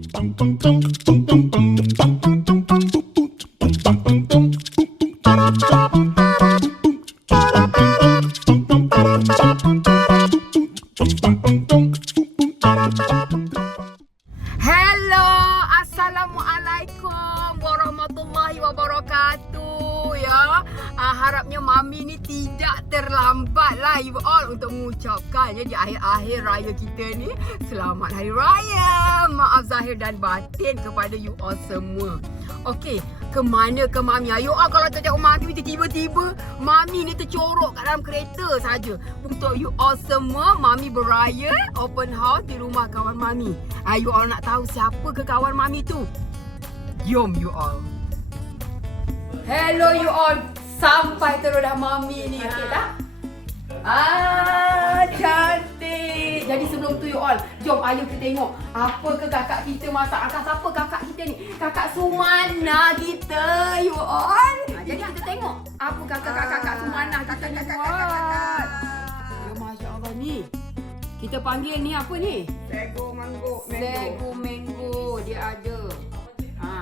Hello, Assalamualaikum warahmatullahi wabarakatuh ya. Harapnya Mami ni tidak terlambat lah you all untuk mengucapkan ya, di akhir-akhir raya kita ni. Selamat Hari Raya. Maaf zahir dan batin kepada you all semua. Okey, ke mana ke Mami? You all kalau tak tengok Mami tiba-tiba Mami ni tercorok kat dalam kereta saja. Untuk you all semua, Mami beraya open house di rumah kawan Mami. You all nak tahu siapa ke kawan Mami tu? Jom you all. Hello you all. Sampai terus dah Mami ni. Okey tak? Cantik. Jadi sebelum tu you all, jom ayo kita tengok apa ke kakak kita masak. Siapa kakak kita ni? Kakak Sumana kita you all. Jadi kita tengok apa kakak Sumana kita ni buat. Ya Masya Allah ni. Kita panggil ni apa ni? Sego mango. Sego mango dia ada.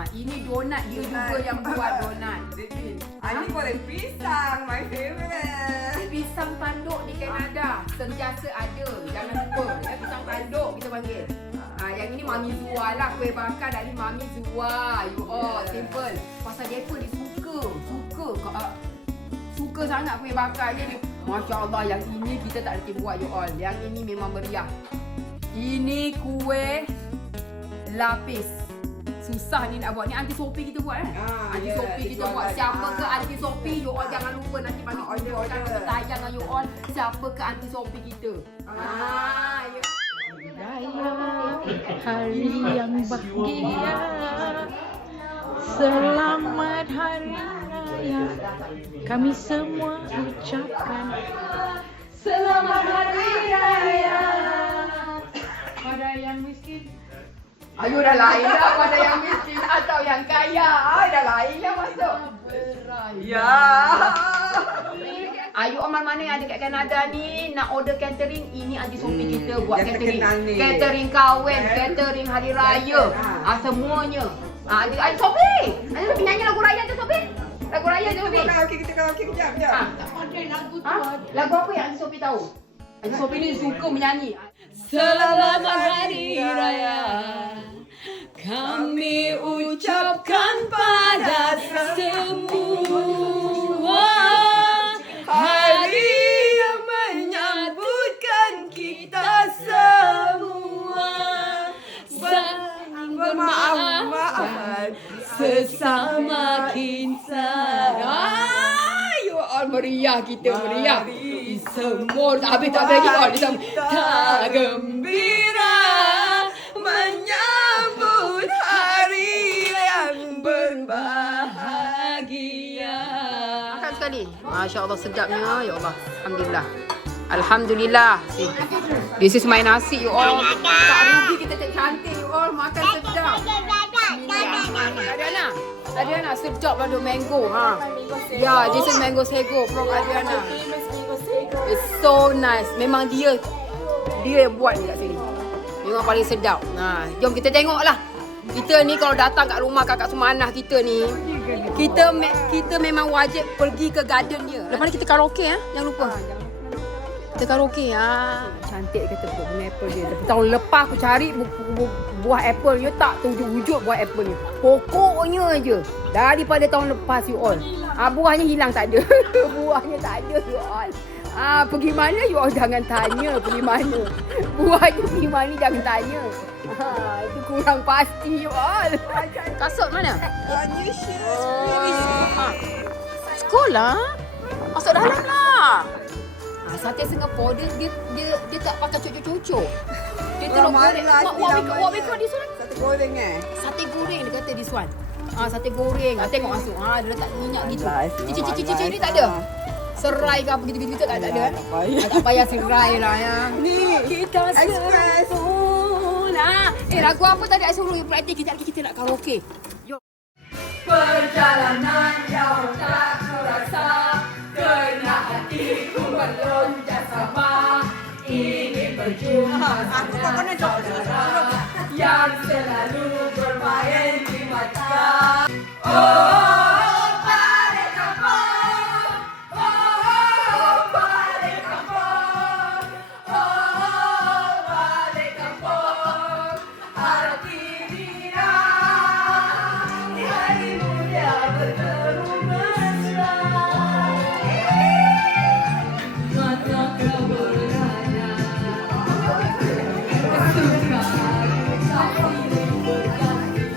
Ini donat dia juga yang buat donat. Ini goreng pisang, my favorite. Pisang tanduk di Kanada sentiasa ada. Jangan lupa. Pisang tanduk kita panggil. Yang ini Mami Zua lah. Kuih bakar dari Mami Zua. You all simple. Pasal dia pun dia suka sangat kuih bakar dia. Masya Allah, yang ini kita tak boleh buat you all. Yang ini memang meriah. Ini kuih lapis. Susah ni nak buat. Ni Aunty Sophie kita buat kan? Aunty Sophie kita buat. Siapa ke Aunty Sophie? You all jangan lupa nanti panggil order. Tayang dengan you all. Siapa ke Aunty Sophie kita? Raya, hari yang bahagia. Selamat Hari Raya. Kami semua ucapkan Selamat Hari Raya. Pada yang miskin. Ayo dah lain dah pada yang miskin atau yang kaya. Dah lain dah masuk. Ya. Ayo amal mana yang ada kat Kanada ni nak order catering, ini Aunty Sophie kita buat yang catering. terkenal ni. Catering kahwin, catering hari raya. Semuanya. Aunty Sophie. Aunty Sophie nyanyi lagu raya Aunty Sophie. Lagu raya Aunty Sophie. Kita karaoke kejap. Lagu apa yang Aunty Sophie tahu? Aunty Sophie ni suka menyanyi. Selamat Hari Raya kami ucapkan pada semua. Hari yang menyambutkan kita semua. Saling bermaaf sesama insan. You all meriah kita, meriah. Semua tak habis lagi. Tak gembira menyambut hari yang berbahagia. Makan sekali. Masya Allah sedapnya. Ya Allah. Alhamdulillah. Alhamdulillah. This is my nasi you all. Tak rugi kita cantik you all. Makan sedap. Adriana sedap pada mango. Ya, this is mango sago from Adriana. It's so nice. Memang dia buat ni kat sini. Memang paling sedap. Jom kita tengoklah. Kita ni kalau datang kat rumah kakak Sumanah kita ni, kita memang wajib pergi ke garden dia. Lepas ni kita karaoke jangan lupa. Kita karaoke cantik kata bunga apple dia. Tahun lepas aku cari buah apple dia tak wujud buah apple ni. Pokoknya aje. Daripada tahun lepas you all. Buahnya hilang tak ada. Buahnya tak ada you all. Pergi mana you all jangan tanya pergi mana. Buahnya pergi mana jangan tanya. Itu kurang pasti you all. Kasut mana? New shoes. Sekolah? Masuk dalam lah. Sate Singapore dia tak pakai cucuk-cucuk. Dia terus goreng. What we call this one? Sate goreng Sate goreng dia kata this one. Sate goreng. Tengok masuk. Dia letak minyak gitu. Cici-cici ni tak ada. Serai ke apa gitu-gitu tak ada. Tak payah serai lah ya. Ni Kita sempurna. Lagu apa tadi I suruh you praktis? Kejap lagi kita nak karaoke. Jom. Perjalanan jauh tak kurasa, kerana hatiku melonjak sama. Ini perjumpaan yang selalu hati dia di hari mulia bertemu mesra. Mata kau berada suka saksi berganti.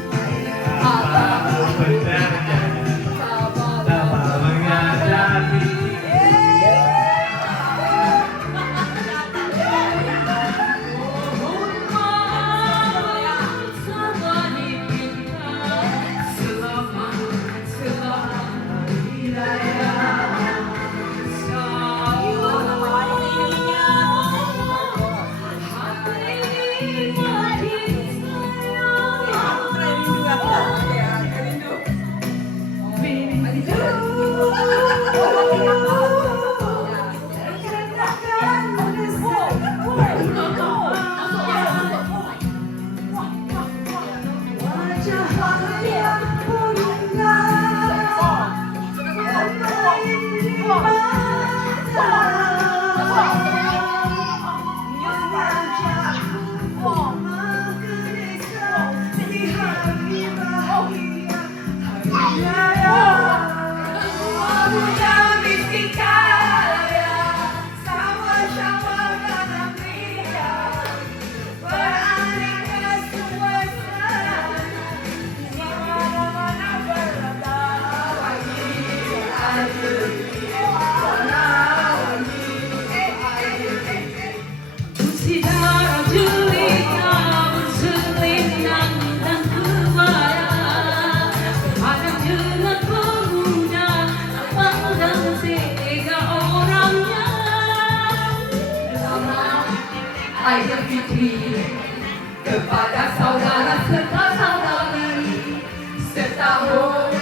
Aidil Fitri kepada saudara serta saudari, setahun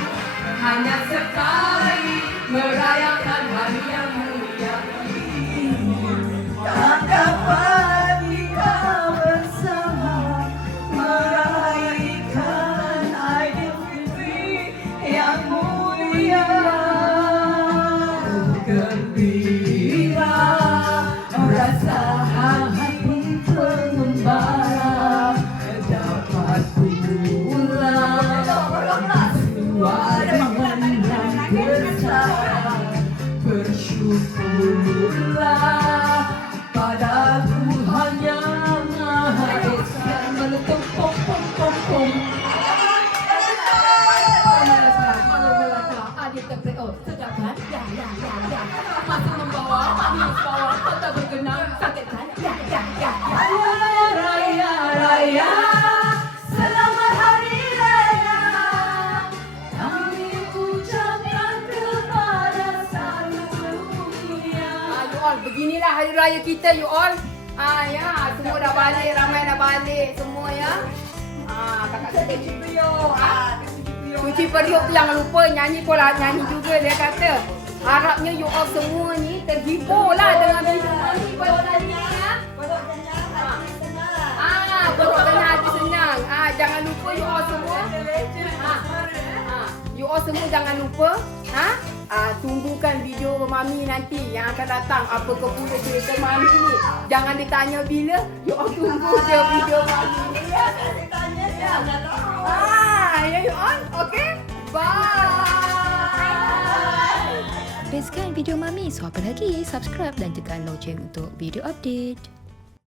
hanya sekali merayakan hari yang mulia ini. Tak dapat kita bersama merayakan Aidil Fitri yang mulia. Gembira rasa hati pengembara dapat pulang suara yang besar. Bersyukurlah pada Tuhan yang Maha Esa. Meletup pom pom pom pom. Adik terpre, oh sedap kan? Ya. Masih membawa manis bawah kota bergenang, sakit kan? Ya. Raya, selamat hari raya. Kami ucapkan kepada seluruhnya. You all, beginilah hari raya kita you all. Ya, semua dah balik, ramai dah balik semua ya. Kakak kita cuci periuk. Cuci periuk tu jangan lupa nyanyi pula, nyanyi juga dia kata. Harapnya you all semua ni terhibur lah dengan video ni pada tadi ya. Perut tengah hati senang. Jangan lupa you all semua. You all semua jangan lupa. Tunggukan video Mami nanti yang akan datang. Apa pula cerita Mami ni. Jangan ditanya bila. You all tunggu je video Mami ni ya. Tanya dia. Ya you all. Okay. Bye. Best kan video Mami? So apa lagi? Subscribe dan tekan loceng untuk video update.